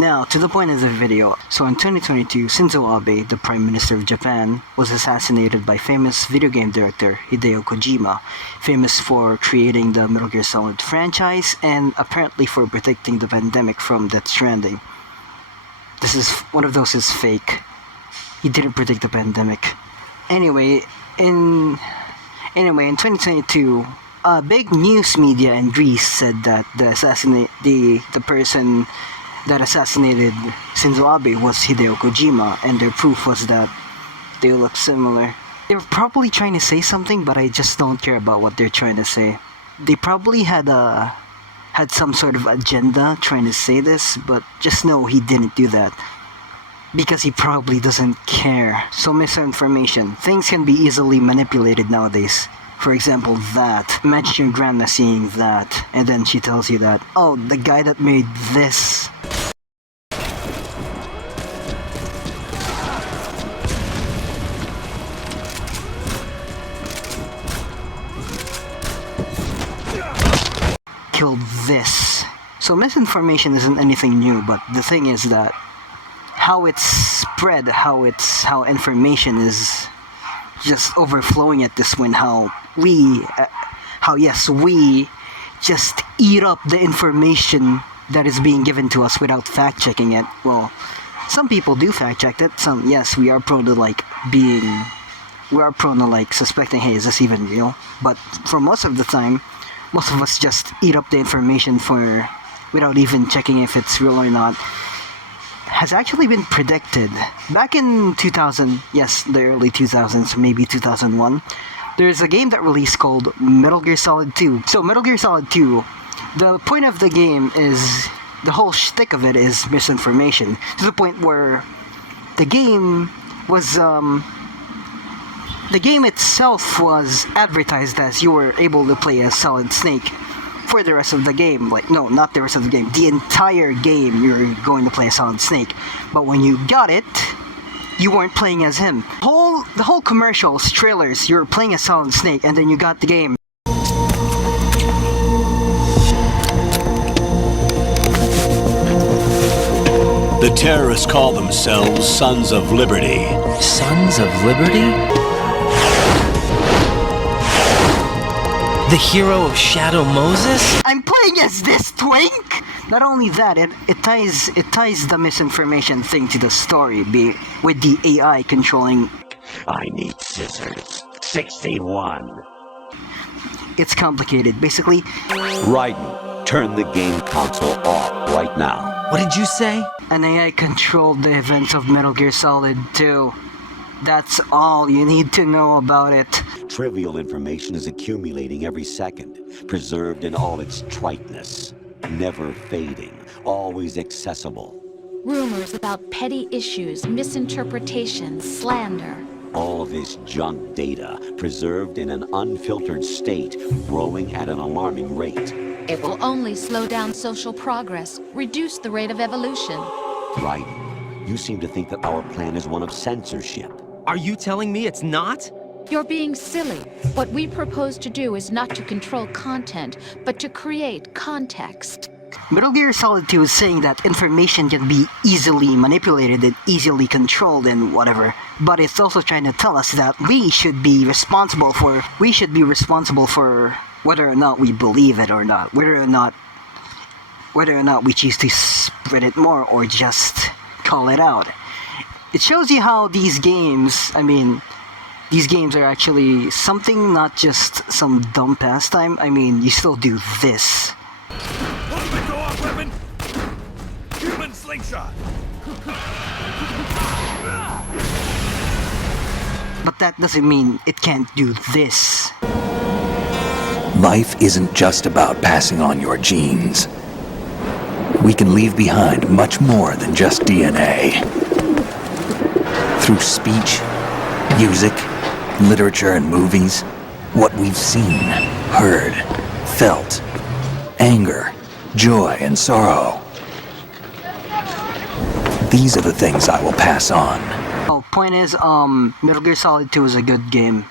Now, to the point of the video. So in 2022, Shinzo Abe, the Prime Minister of Japan, was assassinated by famous video game director Hideo Kojima, famous for creating the Metal Gear Solid franchise and apparently for predicting the pandemic from Death Stranding. This is one of those is fake. He didn't predict the pandemic. Anyway, in 2022, big news media in Greece said that the person that assassinated Shinzo Abe was Hideo Kojima, and their proof was that they look similar. They're probably trying to say something, but I just don't care about what they're trying to say. They probably had some sort of agenda trying to say this, but just know he didn't do that. Because he probably doesn't care. So misinformation. Things can be easily manipulated nowadays. For example, that. Imagine your grandma seeing that, and then she tells you that, oh, the guy that made this killed this. So misinformation isn't anything new, but the thing is that how it's spread, how information is just overflowing at this point, how we just eat up the information that is being given to us without fact checking it. Well, some people do fact check it. Some, yes, we are prone to suspecting, hey, is this even real? But for most of the time, most of us just eat up the information without even checking if it's real or not. Has actually been predicted back in 2000, yes, the early 2000s, maybe 2001. There's a game that released called Metal Gear Solid 2. So Metal Gear Solid 2, the point of the game is, the whole shtick of it is misinformation, to the point where the game itself was advertised as you were able to play as Solid Snake for the rest of the game. Like, no, not the rest of the game. The entire game you're going to play as Solid Snake. But when you got it, you weren't playing as him. The whole commercials, trailers, you're playing as Solid Snake, and then you got the game. The terrorists call themselves Sons of Liberty. Sons of Liberty? The hero of Shadow Moses? I'm playing as this twink! Not only that, it ties the misinformation thing to the story, with the AI controlling. I need scissors. 61. It's complicated. Basically, Raiden, turn the game console off right now. What did you say? an AI controlled the events of Metal Gear Solid 2. That's all you need to know about it. Trivial information is accumulating every second, preserved in all its triteness, never fading, always accessible. Rumors about petty issues, misinterpretations, slander. All this junk data, preserved in an unfiltered state, growing at an alarming rate. It will only slow down social progress, reduce the rate of evolution. Right. You seem to think that our plan is one of censorship. Are you telling me it's not? You're being silly. What we propose to do is not to control content, but to create context. Metal Gear Solid 2 is saying that information can be easily manipulated and easily controlled and whatever, but it's also trying to tell us that we should be responsible for whether or not we believe it or not, whether or not we choose to spread it more or just call it out. It shows you how these games are actually something, not just some dumb pastime. I mean, you still do this. Ultimate co-op weapon! Human slingshot! But that doesn't mean it can't do this. Life isn't just about passing on your genes. We can leave behind much more than just DNA. Through speech, music, literature, and movies, what we've seen, heard, felt, anger, joy, and sorrow. These are the things I will pass on. Oh, point is, Metal Gear Solid 2 is a good game.